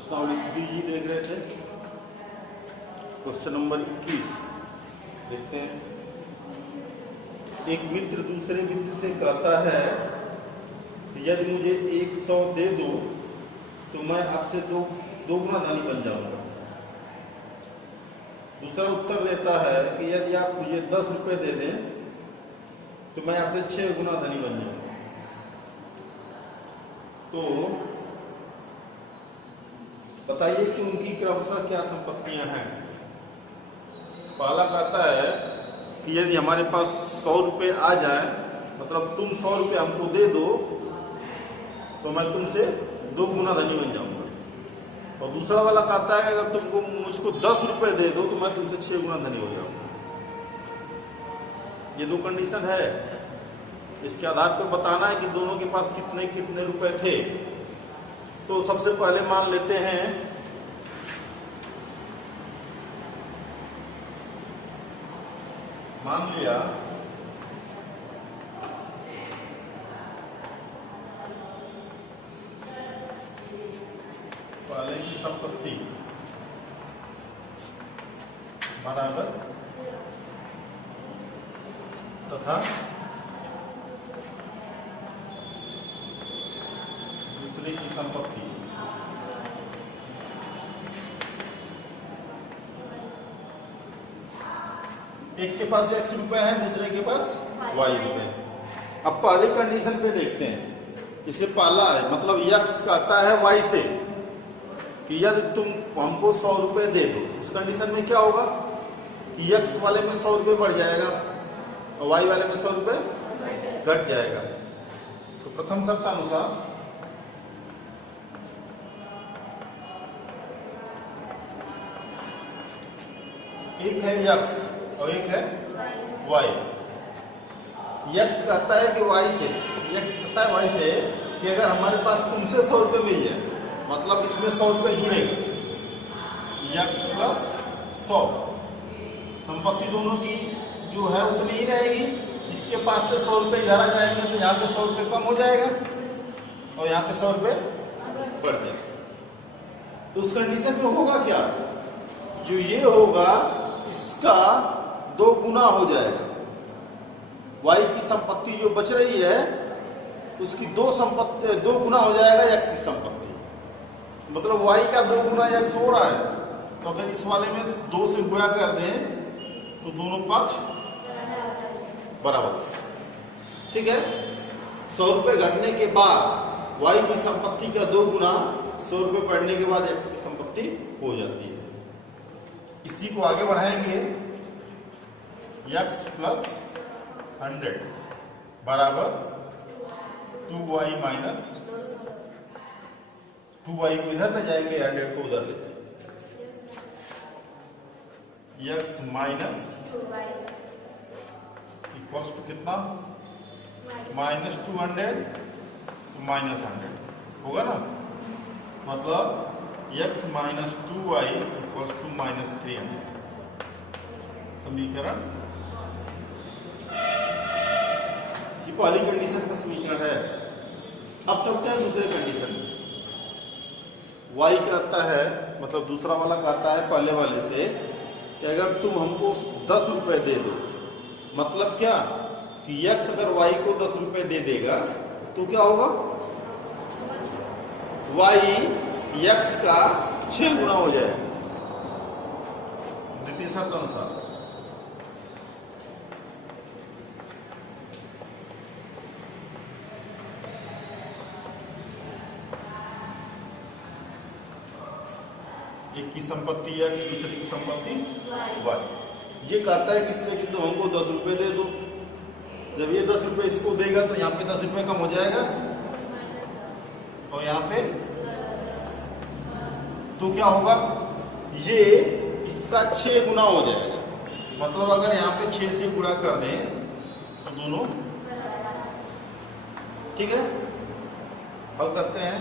प्रश्नावली 3G देख रहे थे। क्वेश्चन नंबर 21 देखते हैं। एक मित्र दूसरे मित्र से कहता है कि यदि मुझे 100 दे दो तो मैं आपसे दो गुना धनी बन जाऊंगा। दूसरा उत्तर देता है कि यदि आप मुझे 10 रुपए दे दें तो मैं आपसे 6 गुना धनी बन जाऊंगा। तो बताइए कि उनकी क्रमशः क्या संपत्तियां हैं। पहला कहता है कि यदि हमारे पास 100 रुपये आ जाए, मतलब तुम 100 रुपये हमको दे दो तो मैं तुमसे 2 गुना धनी बन जाऊंगा। और दूसरा वाला कहता है कि अगर तुमको मुझको 10 रुपये दे दो तो मैं तुमसे 6 गुना धनी हो जाऊंगा। ये दो कंडीशन है। इसके आधार पर बताना है कि दोनों के पास कितने कितने रुपए थे। तो सबसे पहले मान लेते हैं मान लिया पहले की संपत्ति बराबर तथा दूसरे की संपत्ति एक के पास x रुपए है, दूसरे के पास y रुपए। अब पहली कंडीशन पे देखते हैं। इसे पहला है मतलब x कहता है y से कि यदि तुम हमको 100 रुपए दे दो। उस कंडीशन में क्या होगा कि x वाले में 100 रुपए बढ़ जाएगा और y वाले में 100 रुपए घट जाएगा। तो प्रथम शर्त अनुसार एक है x और एक है y। x कहता है कि y से, x कहता है y से कि अगर हमारे पास तुमसे 100 रुपये मिल जाए, मतलब इसमें 100 रुपये जुड़ेगा, x प्लस 100, संपत्ति दोनों की जो है उतनी ही रहेगी। इसके पास से 100 रुपये इधर आ जाएंगे तो यहाँ पे 100 रुपये कम हो जाएगा और यहाँ पे 100 रुपये बढ़ जाएगा। तो उस कंडीशन में होगा क्या, जो ये होगा इसका 2 गुना हो जाएगा। y की संपत्ति जो बच रही है उसकी 2 गुना हो जाएगा x की संपत्ति। मतलब y का 2 गुना x हो रहा है। तो अगर इस वाले में 2 से गुणा कर दें तो दोनों पक्ष बराबर। ठीक है। 100 रुपये घटने के बाद y की संपत्ति का 2 गुना 100 रुपये बढ़ने के बाद x की संपत्ति हो जाती है। इसी को आगे बढ़ाएंगे। x प्लस 100 बराबर 2y माइनस 2y को इधर ले जाएंगे, 100 को उधर ले जाएंगे। x माइनस इक्वल्स टू कितना, माइनस 200 तो माइनस 100 होगा ना। मतलब x minus 2y equals to minus 300। समीकरण ये पहली कंडीशन का समीकरण है। अब चलते हैं दूसरे कंडीशन में। y कहता है, मतलब दूसरा वाला कहता है पहले वाले से कि अगर तुम हमको 10 रुपए दे दो, मतलब क्या कि x अगर y को 10 रुपए दे देगा तो क्या होगा, y x का 6 गुना हो जाएगा द्वितीय शर्त अनुसार। एक की संपत्ति x, दूसरे की संपत्ति y। ये कहता है किससे कि तुम हमको 10 रुपए दे दो। जब ये 10 रुपए इसको देगा तो यहाँ पे 10 रुपए कम हो जाएगा और यहाँ पे तो क्या होगा, ये इसका 6 गुना हो जाएगा। मतलब अगर यहाँ पे 6 से गुणा कर दें तो दोनों, ठीक है। हल करते हैं।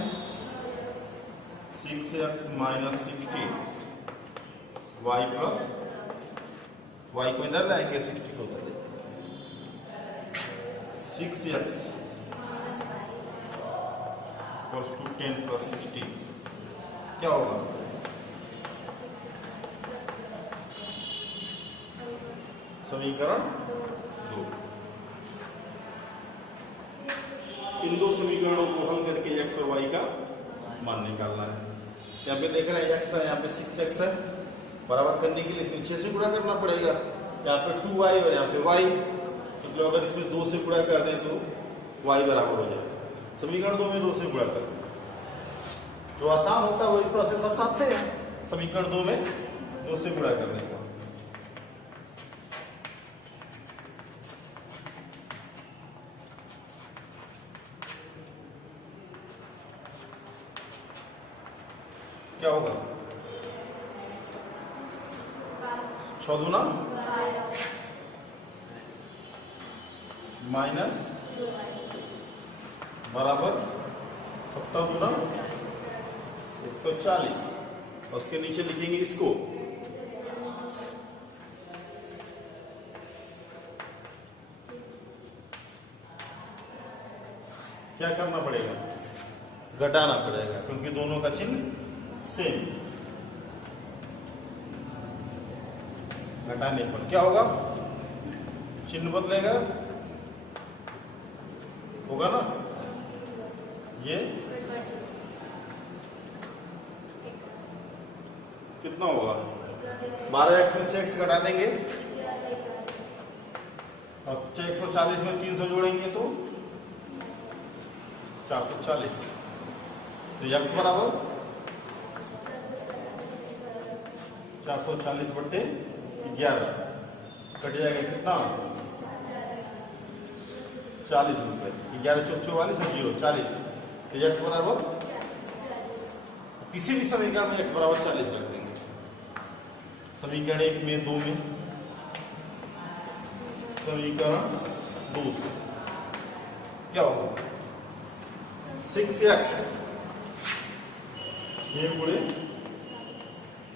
6x minus 60 y plus, y को इधर लाएंगे, 60 को उधर देंगे। 6x इक्वल्स टू 10 प्लस 60 क्या होगा? समीकरण 2। इन दो समीकरणों को हल करके x और y का मान निकालना है। यहाँ पे देख रहे हैं x है, यहाँ पे 6x है। बराबर करने के लिए इसमें 6 से गुणा करना पड़ेगा। यहाँ पे 2y और यहाँ पे y, मतलब अगर इसमें 2 से गुणा कर दें तो y बराबर हो जाएगा। समीकरण 2 में 2 से गुणा कर, जो आसान होता है वही प्रोसेस अपनाते हैं समीकरण 2 में 2 से गुणा करने का। क्या होगा? 6 दूना माइनस बराबर 70 दूना 140। और उसके नीचे लिखेंगे इसको। क्या करना पड़ेगा? घटाना पड़ेगा, क्योंकि दोनों का चिन्ह सेम। घटाने पर क्या होगा? चिन्ह बदलेगा, होगा ना? ये कितना होगा? 12x में से x घटा देंगे और 140 में 300 जोड़ेंगे तो 440। तो x बराबर 440 बट्टे 11 कट जाएगा कितना? 40 रुपए। 11 चौक 44 और 0 40। तो x बराबर किसी भी समीकरण में x बराबर 40 रख देंगे। समीकरण 1 में 2 में, समीकरण 2 से क्या होगा? 6x ये गुणे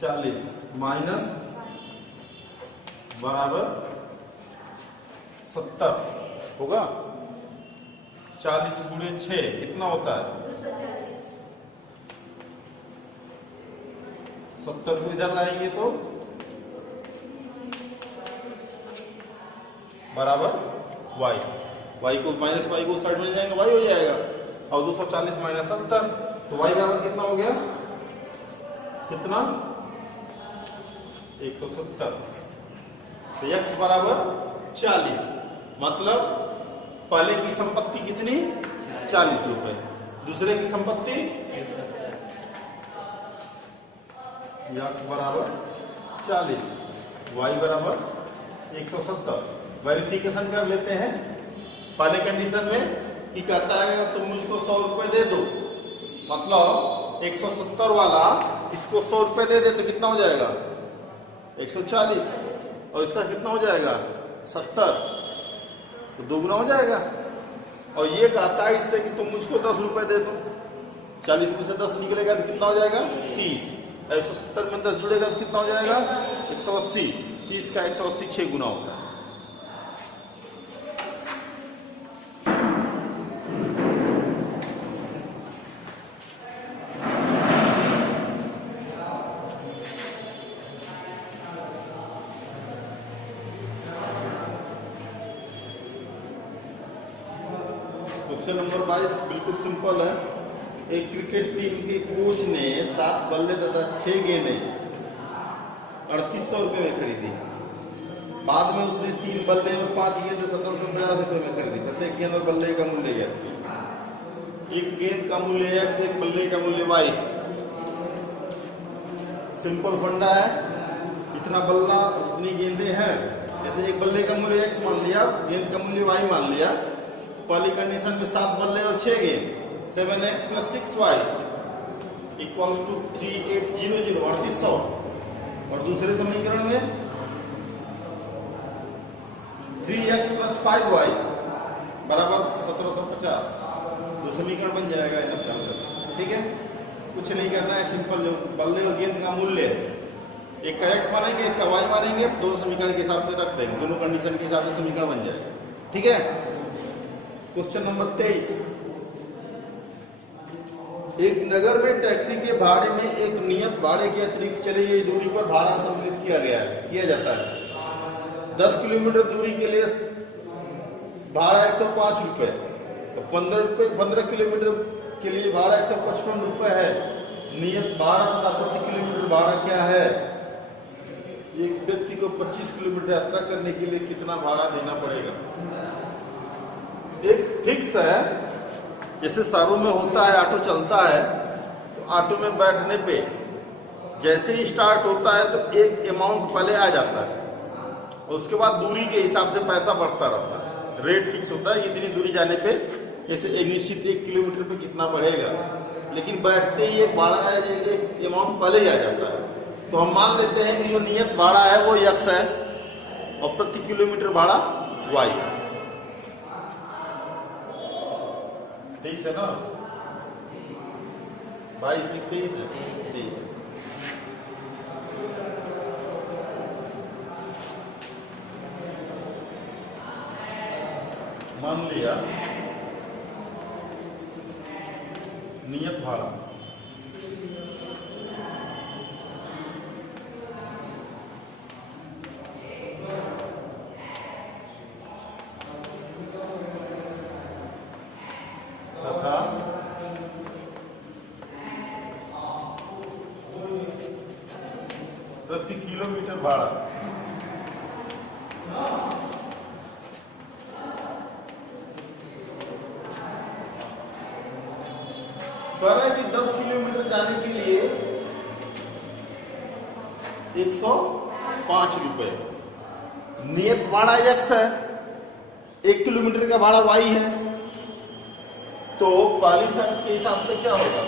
40 माइनस बराबर 70 होगा। 40 गुणे 6 कितना होता है? 70 को इधर लाएंगे तो बराबर y। y को माइनस y को साइड में जाएंगे y हो जाएगा। और 240 माइनस 70 तो y बराबर कितना हो गया? कितना? 170। तो x बराबर 40। मतलब पहले की संपत्ति कितनी? 40 रुपए। दूसरे की संपत्ति x बराबर 40, y बराबर 170। वेरिफिकेशन कर लेते हैं। पहले कंडीशन में कि कहता है तुम मुझको 100 रुपए दे दो, मतलब 170 वाला इसको 100 रुपए दे दे तो कितना हो जाएगा? 140। और इसका कितना हो जाएगा? 70। तो दोगुना हो जाएगा। और ये कहता है इससे कि तुम मुझको 10 रुपए दे दो। 40 में से 10 निकलेगा तो कितना हो जाएगा? 30। 170 में 10 जुड़ेगा तो कितना हो जाएगा? 180। 30 का 180 6 गुना होता है। क्वेश्चन नंबर 22 बिल्कुल सिंपल है। एक क्रिकेट टीम के कोच ने 7 बल्ले तथा 6 गेंदें 3800 रुपए में खरीदी। बाद में उसने 3 बल्ले और 5 गेंदें 1750 रुपए में खरीदी। प्रत्येक गेंद और बल्ले का मूल्य क्या? एक गेंद का मूल्य x, एक बल्ले का मूल्य y। सिंपल फंडा है। इतना बल्ला उतनी गेंदें हैं। जैसे एक बल्ले का मूल्य x मान लिया, गेंद का मूल्य y मान लिया। पहली कंडीशन में 7 बल्ले और 6 गेंद 7x + 6y = 3800 3800। और दूसरे समीकरण में 3x + 5y बराबर 1750। तो समीकरण बन जाएगा इसका मतलब। ठीक है, कुछ नहीं करना है, सिंपल। जो बल्ले और गेंद का मूल्य है, एक का x मानेंगे, एक का y मानेंगे, दोनों समीकरण के हिसाब से रख देंगे। दोनों कंडीशन के हिसाब से समीकरण बन जाएगा। ठीक है। Question number 23। एक नगर में टैक्सी के भाड़े में एक नियत भाड़े के अतिरिक्त चली गई दूरी पर भाड़ा सम्मिलित किया जाता है। 10 किलोमीटर दूरी के लिए भाड़ा 105 रुपए, तो 15 किलोमीटर के लिए भाड़ा 155 रुपए है। नियत भाड़ा तथा प्रति किलोमीटर भाड़ा क्या है? एक व्यक्ति को 25 किलोमीटर यात्रा करने के लिए कितना भाड़ा देना पड़ेगा? एक फिक्स है, जैसे शहरों में होता है, ऑटो चलता है तो ऑटो में बैठने पे जैसे ही स्टार्ट होता है तो एक अमाउंट पहले आ जाता है, उसके बाद दूरी के हिसाब से पैसा बढ़ता रहता है। रेट फिक्स होता है, इतनी दूरी जाने पे जैसे एक निश्चित 1 किलोमीटर पे कितना बढ़ेगा, लेकिन बैठते ही एक भाड़ा है, एक अमाउंट पहले ही आ जाता है। तो हम मान लेते हैं कि जो नियत भाड़ा है वो x है और प्रति किलोमीटर भाड़ा y है। ठीक है ना? 22 से 23 है, 23। मान लिया नियत भाड़ा तथा प्रति किलोमीटर भाड़ा कह रहा है कि 10 किलोमीटर जाने के लिए 105 रुपए। नियत भाड़ा x है, 1 किलोमीटर का भाड़ा y है, तो पहली शर्त के हिसाब से क्या होगा?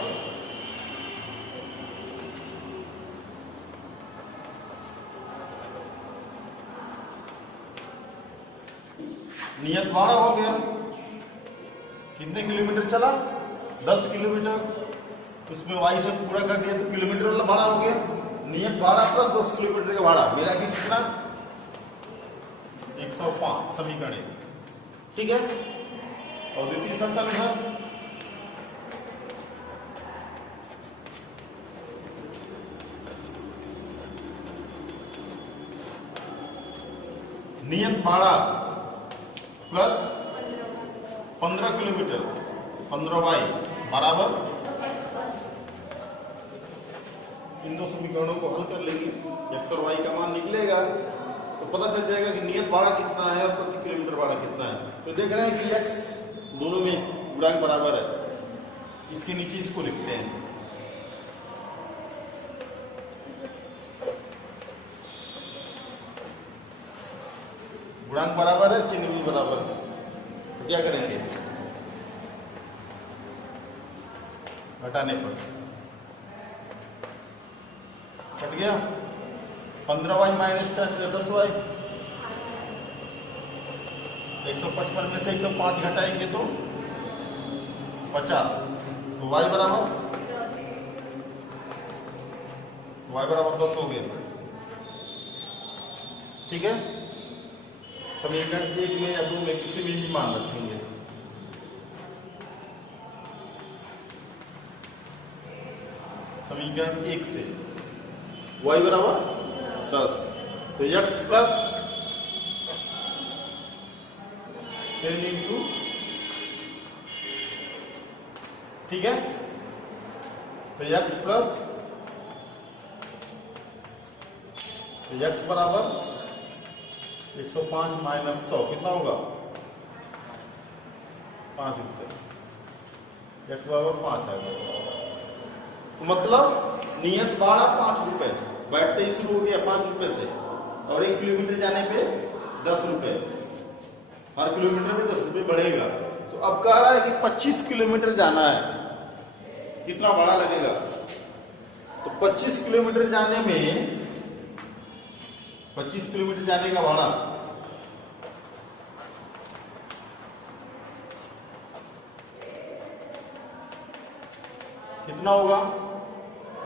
नियत भाड़ा हो गया, कितने किलोमीटर चला? 10 किलोमीटर, उसमें y से पूरा कर दिया तो किलोमीटर वाला भाड़ा हो गया। नियत भाड़ा प्लस 10 किलोमीटर का भाड़ा मिला कि कितना? 105 समीकरण। ठीक है, और द्वितीय शर्त अनुसार नियत भाड़ा प्लस 15 किलोमीटर 15y बराबर, इन दो समीकरणों को हल कर लेंगे, x और y का मान निकलेगा तो पता चल जाएगा कि नियत भाड़ा कितना है और प्रति किलोमीटर भाड़ा कितना है। तो देख रहे हैं कि x दोनों में गुणांक बराबर है, इसके नीचे इसको लिखते हैं। गुणांक बराबर है, चिन्ह भी बराबर है, तो क्या करेंगे? घटाने पर कट गया 15y माइनस 10y, 155 में से 105 घटाएंगे तो 50, तो y बराबर 10 हो गया। ठीक है, समीकरण 1 में या 2 में किसी भी मान रखेंगे। समीकरण 1 से y बराबर 10, तो x प्लस 10 इंटू, ठीक है, तो x प्लस, तो x बराबर 105 माइनस 100 कितना होगा? 5 रुपये। x बराबर 5 आएगा, तो मतलब नियत भाड़ा 5 रुपए, बैठते ही शुरू हो गया 5 रुपए से, और 1 किलोमीटर जाने पे 10 रुपए, हर किलोमीटर में 10 रुपए बढ़ेगा। तो अब कह रहा है कि 25 किलोमीटर जाना है, कितना भाड़ा लगेगा? तो 25 किलोमीटर जाने में 25 किलोमीटर जाने का भाड़ा कितना होगा?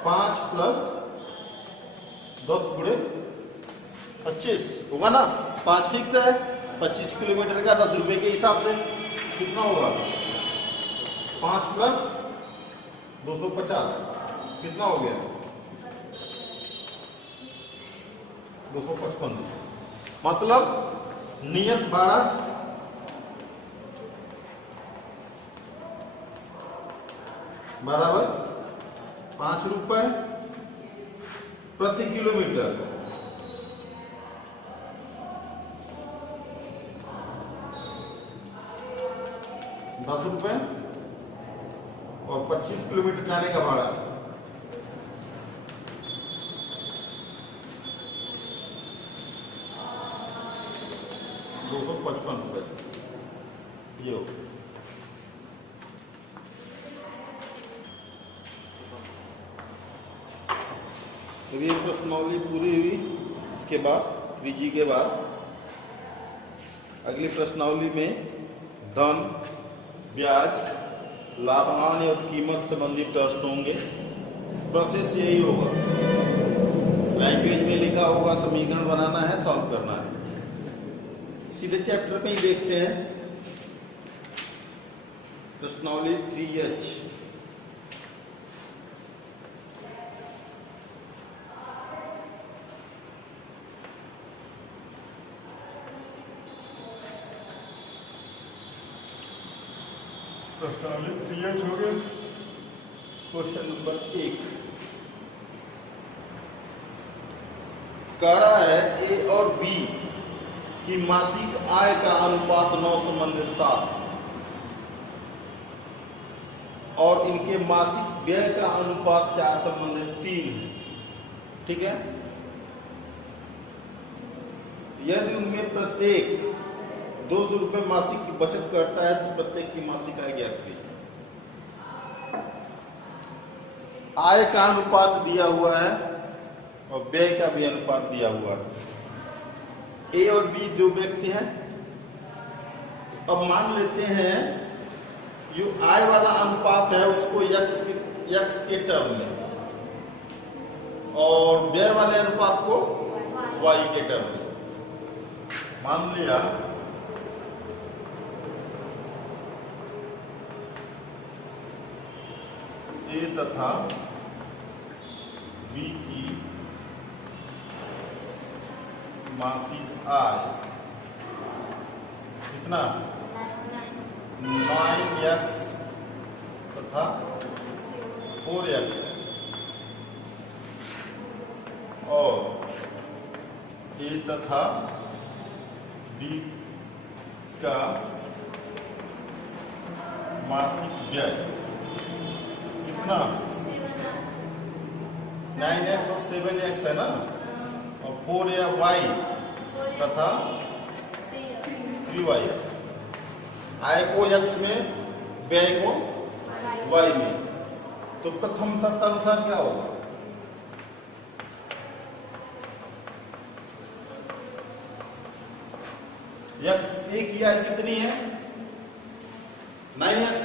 5 प्लस 10 गुणे 25 होगा ना, 5 फिक्स है, 25 किलोमीटर का 10 रुपए के हिसाब से कितना होगा? 5 प्लस 250 कितना हो गया? 255। मतलब नियत भाड़ा बराबर 5 रुपए प्रति किलोमीटर। ₹10 और 25 किलोमीटर जाने का भाड़ा ₹255 ये हो। ये प्रश्नावली पूरी हुई। इसके बाद 3G के बाद अगली प्रश्नावली में धन, ब्याज, लाभांश और कीमत संबंधी प्रश्न होंगे। प्रोसेस यही होगा, लैंग्वेज में लिखा होगा, समीकरण बनाना है, सॉल्व करना है। सीधे चैप्टर में ही देखते हैं। प्रश्नावली 3H। प्रश्नावली 3H हो गया। क्वेश्चन नंबर 1 कह रहा है ए और बी की मासिक आय का अनुपात 9:7 और इनके मासिक व्यय का अनुपात 4:3 है। ठीक है। यदि उनमें प्रत्येक 200 रुपये मासिक की बचत करता है तो प्रत्येक की मासिक आय ज्ञात कीजिए। आय का अनुपात दिया हुआ है और व्यय का भी अनुपात दिया हुआ है। ए और बी दो व्यक्ति हैं। अब मान लेते हैं जो आय वाला अनुपात है उसको यक्स के टर्म में और व्यय वाले अनुपात को वाई के टर्म में। मान लिया ए तथा बी की मासिक आय कितना 9x तथा 4x और ए तथा बी का मासिक व्यय कितना 9x और 7x है ना, और 4y तथा 3y। आय को x में, व्यय को y में। तो प्रथम शर्तानुसार क्या होगा? x ए की आय कितनी है? 9x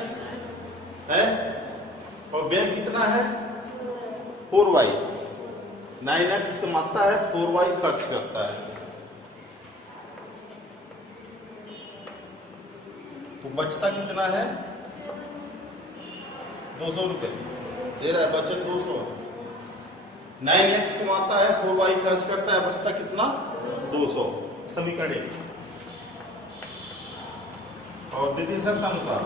है और व्यय कितना है? 4y। 9x कमाता है, 4y खर्च करता है। तो बचता कितना है? 200 रुपए दे रहा है, बचत 200। 9x कमाता है, 4y खर्च करता है, बचता कितना? 200। समीकरण 1। और द्वितीय शर्त अनुसार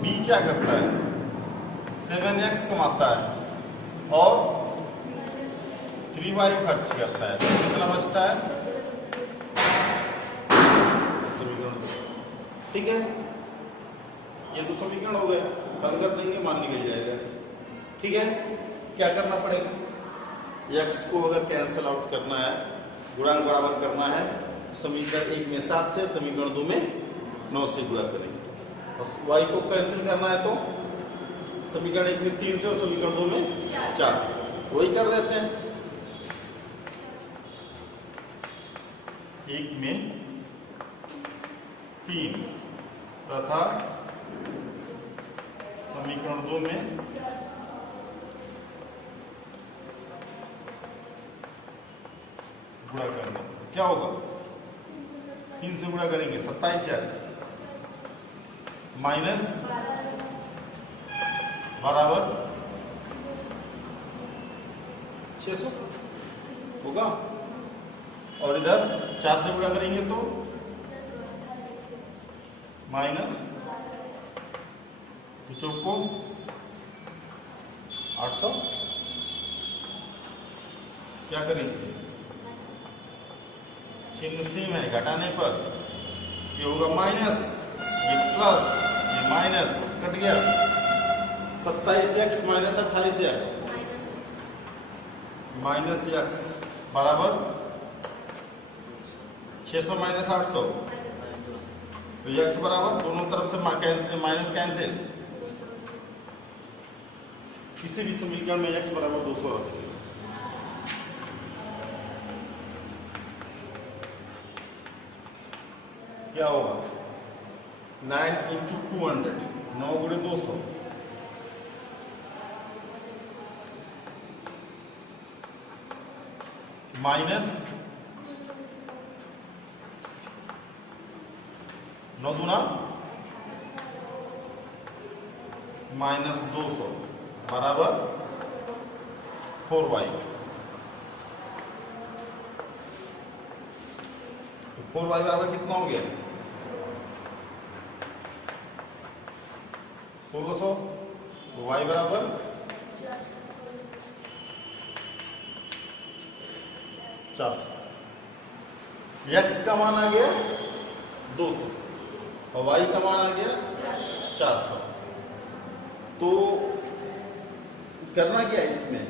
बी क्या करता है? 7x कमाता है और 3y खर्च करता है, तो कितना बचता है? समीकरण। ठीक है, ये तो समीकरण हो गए। हल कर देंगे, मान निकल जाएगा। ठीक है, क्या करना पड़ेगा? x को अगर कैंसल आउट करना है, गुणांक बराबर करना है, समीकरण 1 में 7 से, समीकरण 2 में 9 से गुणा करेंगे। y को कैंसिल करना है तो समीकरण 1 में 3 से और समीकरण 2 में 4 से, वही कर देते हैं। 1 में 3 तथा समीकरण 2 में 4 गुणा करना। क्या होगा? 3 से गुणा करेंगे 27x माइनस बराबर 600 होगा। और इधर 4 से गुणा करेंगे तो माइनस चौको 800। क्या करेंगे? चिन्ह सेम है, घटाने पर ये होगा माइनस, ये प्लस, ये माइनस, कट गया 27x minus 28x minus x बराबर 600 माइनस 800। तो x बराबर दोनों तरफ से माइनस कैंसिल, किसी भी समीकरण में x बराबर 200 रखेंगे। क्या होगा? 9 इंटू 200, 9 गुणे 200 माइनस 9 दूना माइनस 200 बराबर 4y। तो 4y बराबर कितना हो गया? 1600। तो y बराबर 400। x का मान आ गया 200 और y का मान आ गया 400। तो करना क्या है इसमें?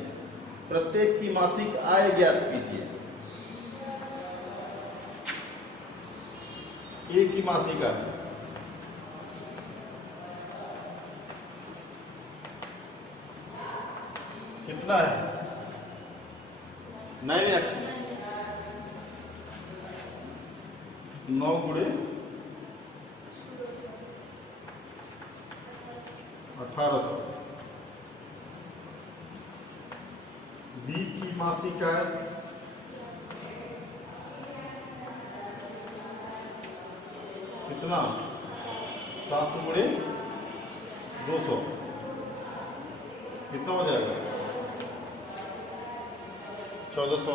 प्रत्येक की मासिक आय ज्ञात कीजिए। एक की मासिक आय कितना है? 9x 9 गुणे 1800। b की मासिक आय कितना? 7 गुणे 200 कितना हो जाएगा? 1400।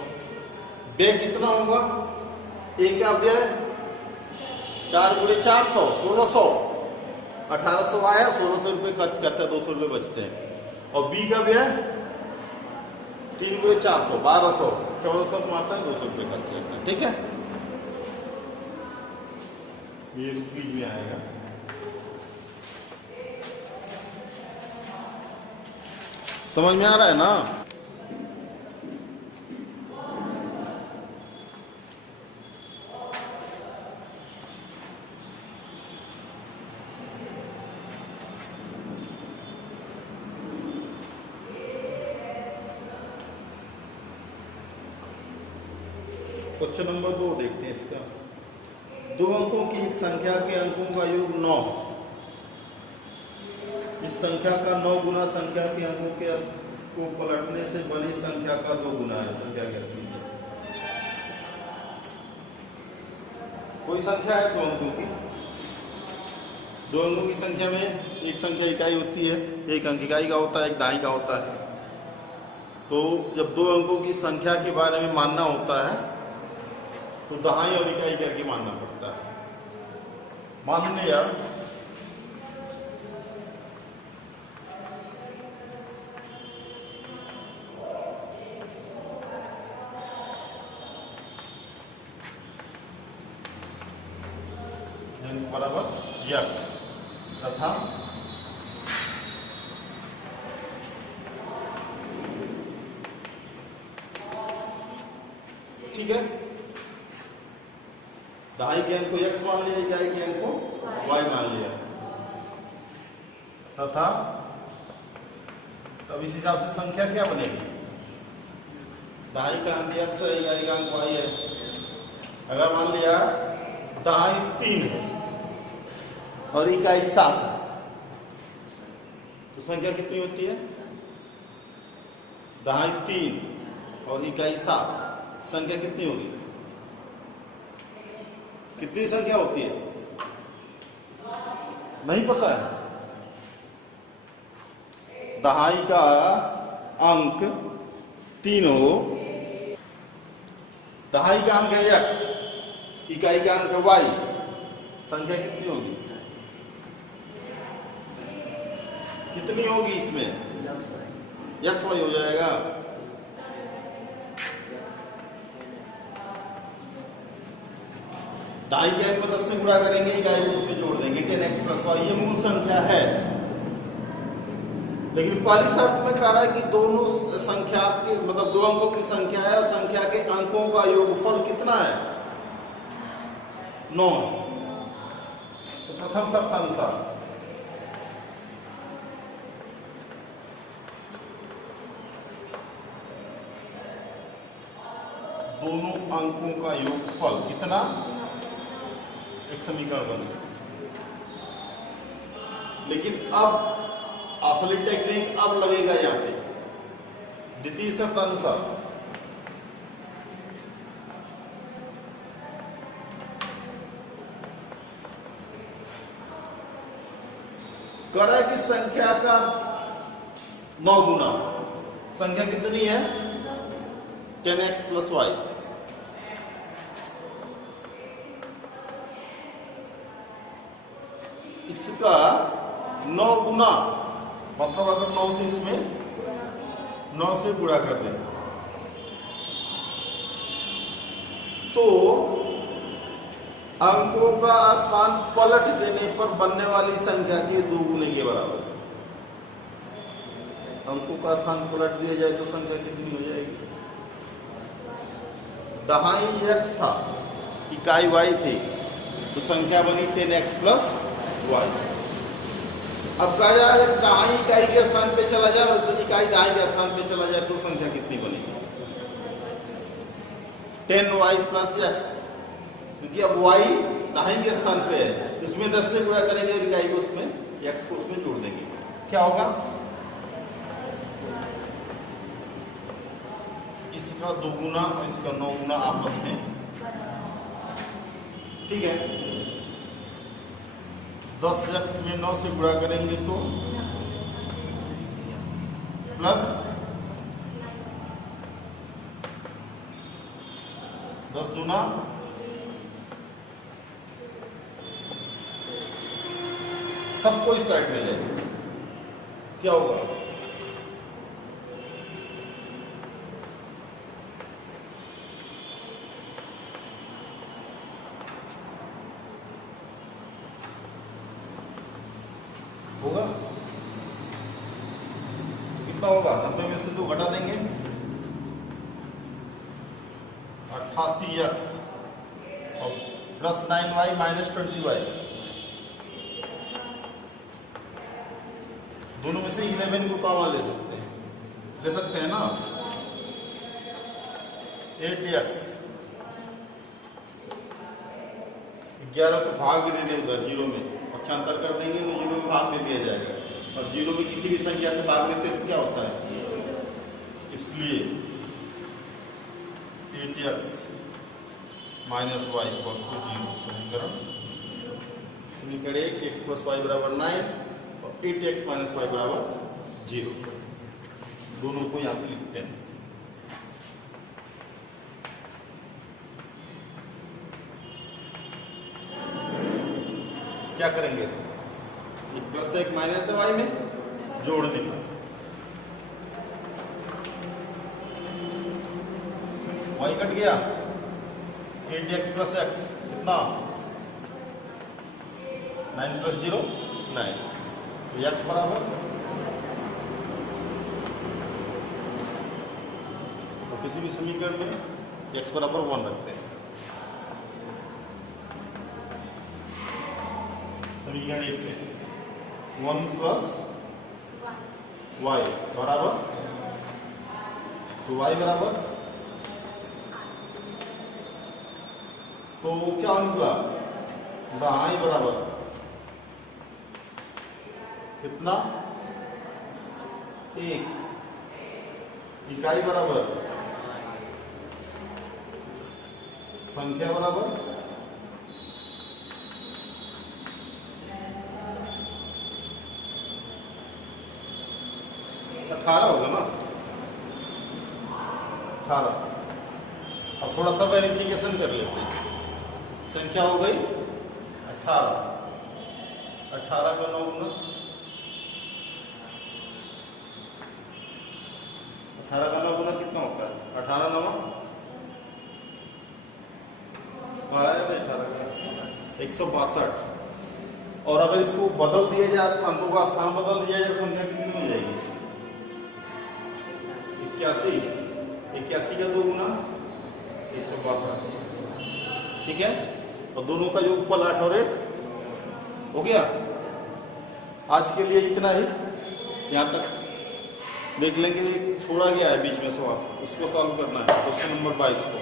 व्यय कितना होगा? एक का व्यय 4 गुणे 400 1600। 1800 आया, 1600 रुपये खर्च करते हैं, 200 रुपये बचते हैं। और बी का व्यय 3 गुणे 400 1200, 1400 कमाता है, 200 रुपये खर्च करता है। ठीक है, ये रुपीज में आएगा। समझ में आ रहा है ना? क्वेश्चन नंबर 2 देखते हैं इसका। 2 अंकों की एक संख्या के अंकों का योग 9। इस संख्या का 9 गुना संख्या के अंकों के को पलटने से बनी संख्या का 2 गुना है। संख्या क्या कीजिए? कोई संख्या है 2 अंकों की। 2 अंकों की संख्या में एक संख्या इकाई होती है, एक अंक इकाई का होता है, एक दहाई का होता है। तो जब 2 अंकों की संख्या के बारे में मानना होता है तो दहाई और इकाई करके मानना पड़ता है। मान लिया बराबर x तथा ठीक है, दहाई के अंक को x मान लिया, इकाई के अंक को y मान लिया तथा तब इस हिसाब से संख्या क्या बनेगी? दहाई का अंक x है, इकाई का अंक y है। अगर मान लिया दहाई 3 है और इकाई 7 है तो संख्या कितनी होती है? दहाई 3 और इकाई 7, संख्या कितनी होगी? कितनी संख्या होती है? नहीं पता है? दहाई का अंक 3 हो, दहाई का अंक है x, इकाई का अंक है y, संख्या कितनी होगी? कितनी होगी इसमें? x y हो जाएगा। ढाई के अंक में 10 से गुणा करेंगे, इकाई को उसमें जोड़ देंगे, 10x + y, ये मूल संख्या है। लेकिन पहली शर्त में कह रहा है कि दोनों संख्या के मतलब दो अंकों की संख्या है और संख्या के अंकों का योगफल कितना है? 9। तो प्रथम शर्त अनुसार दोनों अंकों का योगफल कितना? एक समीकरण बने। लेकिन अब असली टेक्निक अब लगेगा यहाँ पे। द्वितीय शर्त अनुसार करें कि संख्या का 9 गुना, संख्या कितनी है? 10x + y। इसका 9 गुना मतलब अगर 9 से इसमें 9 से गुणा कर दें तो अंकों का स्थान पलट देने पर बनने वाली संख्या के 2 गुने के बराबर। अंकों का स्थान पलट दिया जाए तो संख्या कितनी हो जाएगी? दहाई x था, इकाई y थी, तो संख्या बनी 10x + y। अब कहा जाए दहाई इकाई के स्थान पे चला जाए और इकाई दहाई के स्थान पे चला जाए तो संख्या कितनी बनेगी? 10y + x, क्योंकि अब y दहाई के स्थान पे है, इसमें 10 से गुणा करेंगे और इकाई को उसमें x को उसमें जोड़ देंगे। क्या होगा? इसका 2 गुना और इसका 9 गुना आपस में, ठीक है। 10x में 9 से गुणा करेंगे तो प्लस 10 दूना सबको इस साइड में ले, क्या होगा? होगा कितना होगा? 90 में से 2 घटा देंगे, 88x और प्लस 9y माइनस 20y, दोनों में से 11 को कॉमन ले सकते हैं ना। 8x 11 को भाग भी दे दें उधर 0 में, पक्षांतर कर देंगे तो 0 में भाग दे दिया जाएगा, और 0 में किसी भी संख्या से भाग देते हैं तो क्या होता है? इसलिए 8x - y = 0। समीकरण 1 x + y = 9 और 8x - y = 0। दोनों को यहाँ पे लिखते हैं। क्या करेंगे? +1 - y में जोड़ देंगे, y कट गया, 8x + x कितना? 9 + 0 9, तो x बराबर, तो किसी भी समीकरण में x बराबर 1 रखते हैं। समीकरण 1 से 1 + y बराबर, तो y बराबर, तो क्या निकला? दहाई बराबर कितना? 1, इकाई बराबर, संख्या बराबर 18 होगा ना, 18। अब थोड़ा सा वेरिफिकेशन कर लेते हैं। संख्या हो गई 18, 18 का 9 गुना 18 का 9 गुना कितना होता है? 18 9 18 का 162। और अगर इसको बदल दिया जाए, अंकों का स्थान बदल दिया जाए, संख्या कितनी हो जाएगी? 81। 81 का 2 गुना 162। ठीक है, और दोनों का योगफल 8 और 1 हो गया। आज के लिए इतना ही, यहाँ तक देख लेंगे। छोड़ा गया है बीच में सवाल, उसको सॉल्व करना है, क्वेश्चन नंबर 22 को।